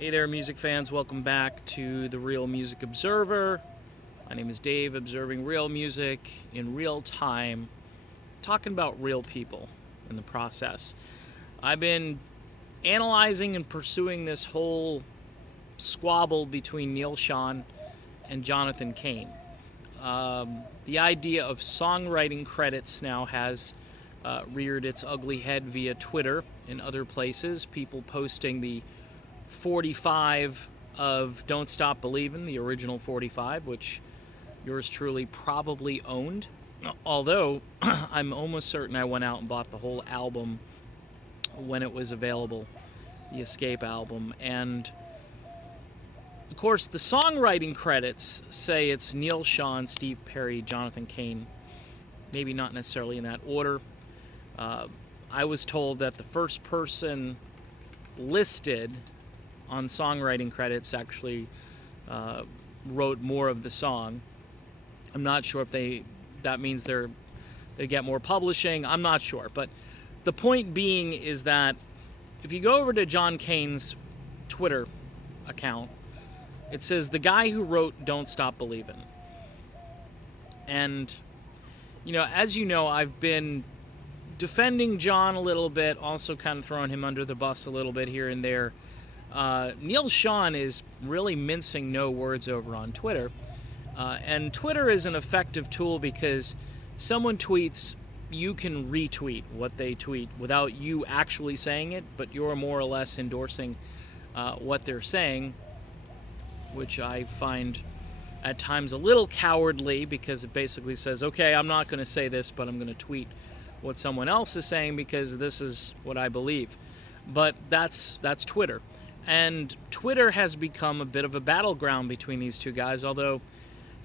Hey there, music fans. Welcome back to the Real Music Observer. My name is Dave, observing real music in real time, talking about real people in the process. I've been analyzing and pursuing this whole squabble between Neal Schon and Jonathan Cain. The idea of songwriting credits now has reared its ugly head via Twitter and other places. People posting the 45 of Don't Stop Believin', the original 45, which yours truly probably owned. Although, I'm almost certain I went out and bought the whole album when it was available, the Escape album. And, of course, the songwriting credits say it's Neal Schon, Steve Perry, Jonathan Cain. Maybe not necessarily in that order. I was told that the first person listed on songwriting credits actually wrote more of the song. I'm not sure if that means they get more publishing. I'm not sure. But the point being is that if you go over to John Cain's Twitter account, it says the guy who wrote Don't Stop Believin'. And, as you know, I've been defending John a little bit, also kind of throwing him under the bus a little bit here and there. Neal Schon is really mincing no words over on Twitter. And Twitter is an effective tool because someone tweets, you can retweet what they tweet without you actually saying it, but you're more or less endorsing what they're saying, which I find at times a little cowardly because it basically says, okay, I'm not going to say this, but I'm going to tweet what someone else is saying because this is what I believe. But that's Twitter. And Twitter has become a bit of a battleground between these two guys, although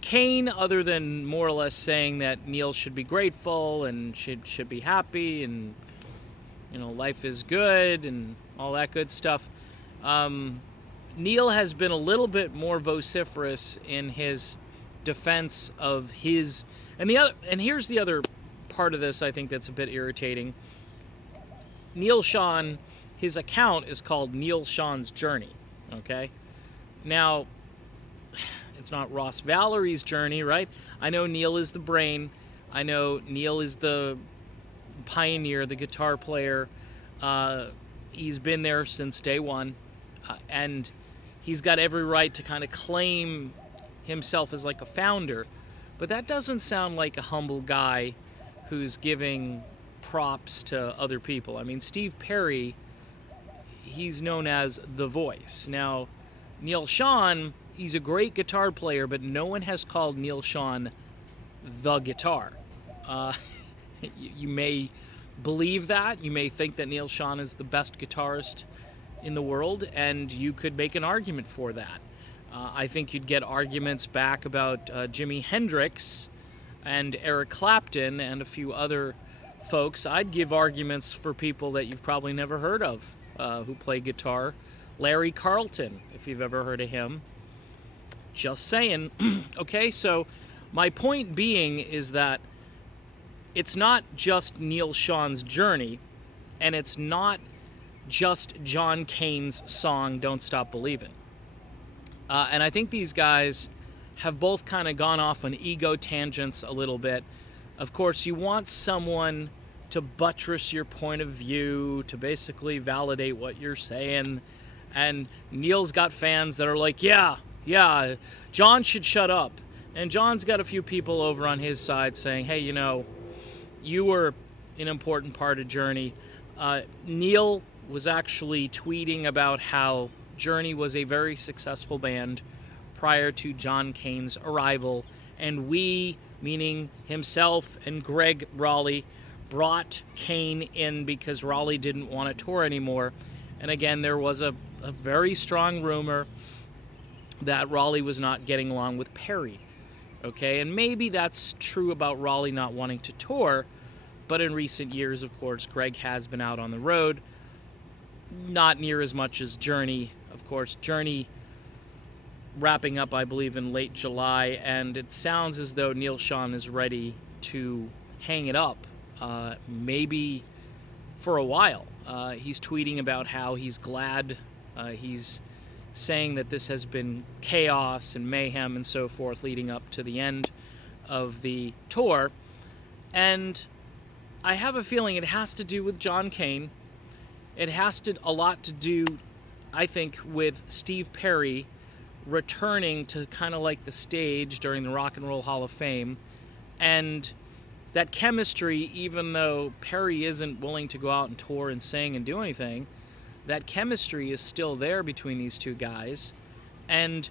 Cain, other than more or less saying that Neal should be grateful and should be happy and, life is good and all that good stuff, Neal has been a little bit more vociferous in his defense of his... And here's the other part of this I think that's a bit irritating. Neal Schon... His account is called Neal Shon's Journey, okay? Now, it's not Ross Valerie's journey, right? I know Neal is the brain. I know Neal is the pioneer, the guitar player. He's been there since day one. And he's got every right to kind of claim himself as like a founder. But that doesn't sound like a humble guy who's giving props to other people. I mean, Steve Perry... he's known as The Voice. Now, Neal Schon, he's a great guitar player, but no one has called Neal Schon the guitar. You may believe that. You may think that Neal Schon is the best guitarist in the world, and you could make an argument for that. I think you'd get arguments back about Jimi Hendrix and Eric Clapton and a few other folks. I'd give arguments for people that you've probably never heard of. Who play guitar. Larry Carlton, if you've ever heard of him. Just saying. Okay, so my point being is that it's not just Neal Shon's journey, and it's not just John Cain's song, Don't Stop Believin'. And I think these guys have both kind of gone off on ego tangents a little bit. Of course, you want someone to buttress your point of view, to basically validate what you're saying. And Neal's got fans that are like, yeah, John should shut up. And John's got a few people over on his side saying, hey, you were an important part of Journey. Neal was actually tweeting about how Journey was a very successful band prior to John Cain's arrival. And we, meaning himself and Greg Raleigh, brought Cain in because Raleigh didn't want to tour anymore. And again, there was a very strong rumor that Raleigh was not getting along with Perry. Okay, and maybe that's true about Raleigh not wanting to tour, but in recent years, of course, Greg has been out on the road. Not near as much as Journey. Of course, Journey wrapping up, I believe, in late July, and it sounds as though Neal Schon is ready to hang it up. Maybe for a while. He's tweeting about how he's glad he's saying that this has been chaos and mayhem and so forth leading up to the end of the tour. And I have a feeling it has to do with John Cain. It has a lot to do, I think, with Steve Perry returning to kind of like the stage during the Rock and Roll Hall of Fame. And that chemistry, even though Perry isn't willing to go out and tour and sing and do anything, that chemistry is still there between these two guys. And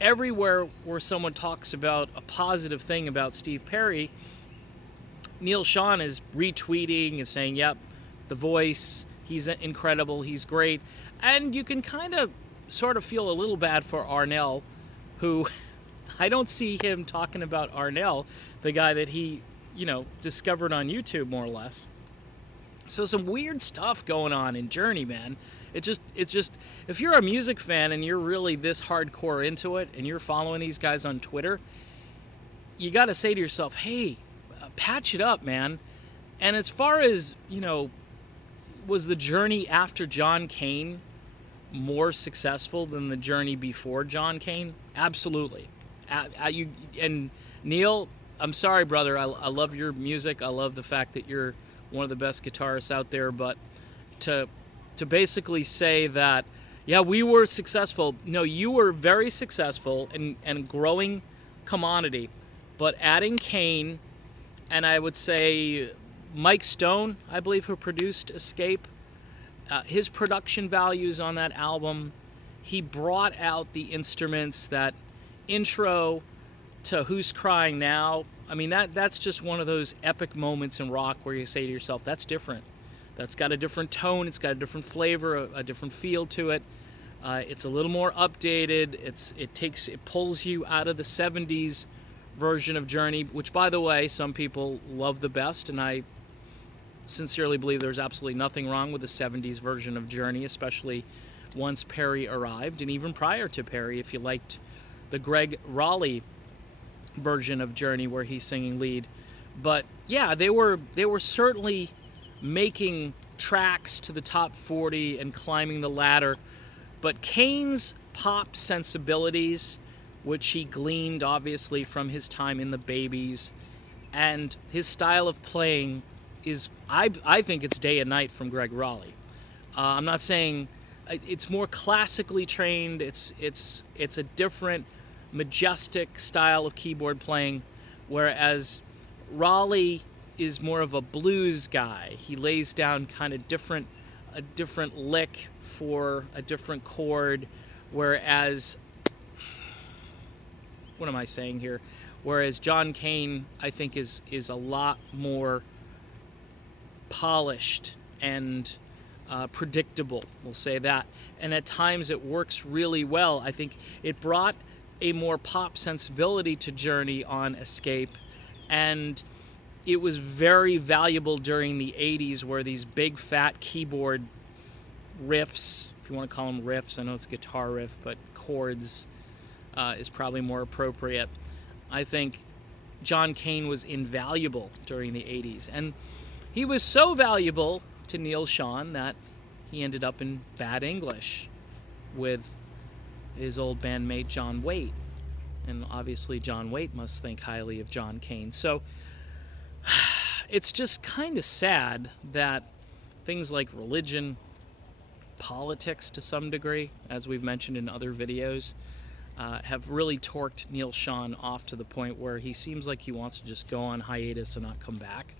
everywhere where someone talks about a positive thing about Steve Perry, Neal Schon is retweeting and saying, yep, the voice, he's incredible, he's great. And you can kind of sort of feel a little bad for Arnell, who I don't see him talking about Arnell, the guy that he, discovered on YouTube more or less. So some weird stuff going on in Journey, man. It's just if you're a music fan and you're really this hardcore into it and you're following these guys on Twitter, you got to say to yourself, hey, patch it up, man. And as far as, was the Journey after John Cain more successful than the Journey before John Cain? Absolutely. And Neal, I'm sorry, brother. I love your music. I love the fact that you're one of the best guitarists out there. But to basically say that, yeah, we were successful. No, you were very successful and growing commodity. But adding Cain, and I would say Mike Stone, I believe, who produced Escape, his production values on that album, he brought out the instruments, that intro to Who's Crying Now. I mean, that's just one of those epic moments in rock where you say to yourself, that's different. That's got a different tone, it's got a different flavor, a different feel to it. It's a little more updated. It pulls you out of the 70s version of Journey, which, by the way, some people love the best, and I sincerely believe there's absolutely nothing wrong with the 70s version of Journey, especially once Perry arrived, and even prior to Perry, if you liked the Greg Raleigh version of Journey where he's singing lead. But yeah, they were certainly making tracks to the top 40 and climbing the ladder. But Cain's pop sensibilities, which he gleaned obviously from his time in the Babies, and his style of playing is, I think it's day and night from Greg Raleigh. I'm not saying it's more classically trained. It's a different, majestic style of keyboard playing, whereas Raleigh is more of a blues guy. He lays down kind of a different lick for a different chord, whereas, what am I saying here? Whereas John Cain, I think, is a lot more polished and predictable, we'll say that. And at times it works really well. I think it brought a more pop sensibility to Journey on Escape, and it was very valuable during the 80s, where these big fat keyboard riffs, if you want to call them riffs, I know it's a guitar riff, but chords is probably more appropriate. I think John Cain was invaluable during the 80s, and he was so valuable to Neal Schon that he ended up in Bad English with his old bandmate John Waite. And obviously John Waite must think highly of John Cain. So it's just kind of sad that things like religion, politics to some degree, as we've mentioned in other videos, have really torqued Neal Schon off to the point where he seems like he wants to just go on hiatus and not come back.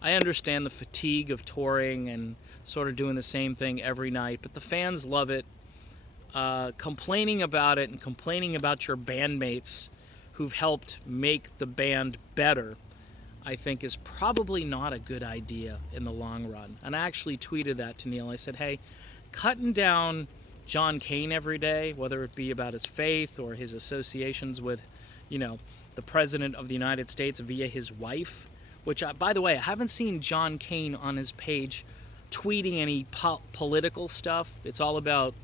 I understand the fatigue of touring and sort of doing the same thing every night, but the fans love it. Complaining about it and complaining about your bandmates who've helped make the band better, I think, is probably not a good idea in the long run. And I actually tweeted that to Neal. I said, hey, cutting down John Cain every day, whether it be about his faith or his associations with, the President of the United States via his wife, which, by the way, I haven't seen John Cain on his page tweeting any political stuff. It's all about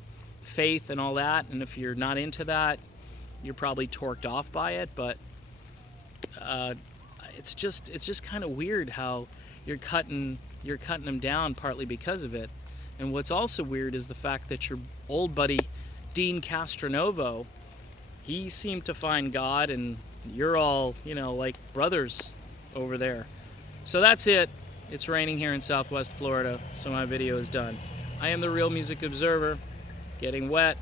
faith and all that, and if you're not into that, you're probably torqued off by it. But it's just kind of weird how you're cutting them down partly because of it. And what's also weird is the fact that your old buddy Dean Castronovo, he seemed to find God, and you're all, like brothers over there. So that's it. It's raining here in Southwest Florida, so my video is done. I am the Real Music Observer, getting wet,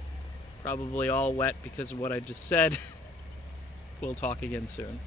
probably all wet because of what I just said. We'll talk again soon.